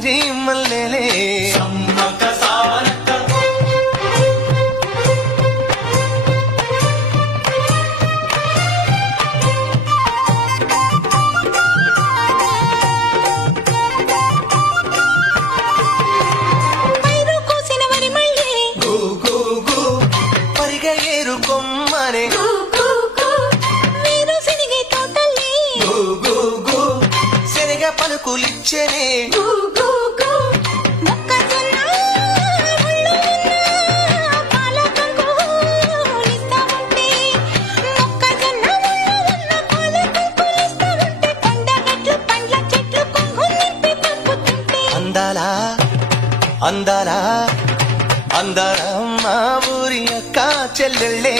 జాజి మల్లెలే సమ్మక సారక్క పరిగ ఏరు కొమ్మనే శనగ పలుకులిచ్చనే అందాలా అందాలా అందరమ్మ ఊరి అక్క చెల్లెళ్ళే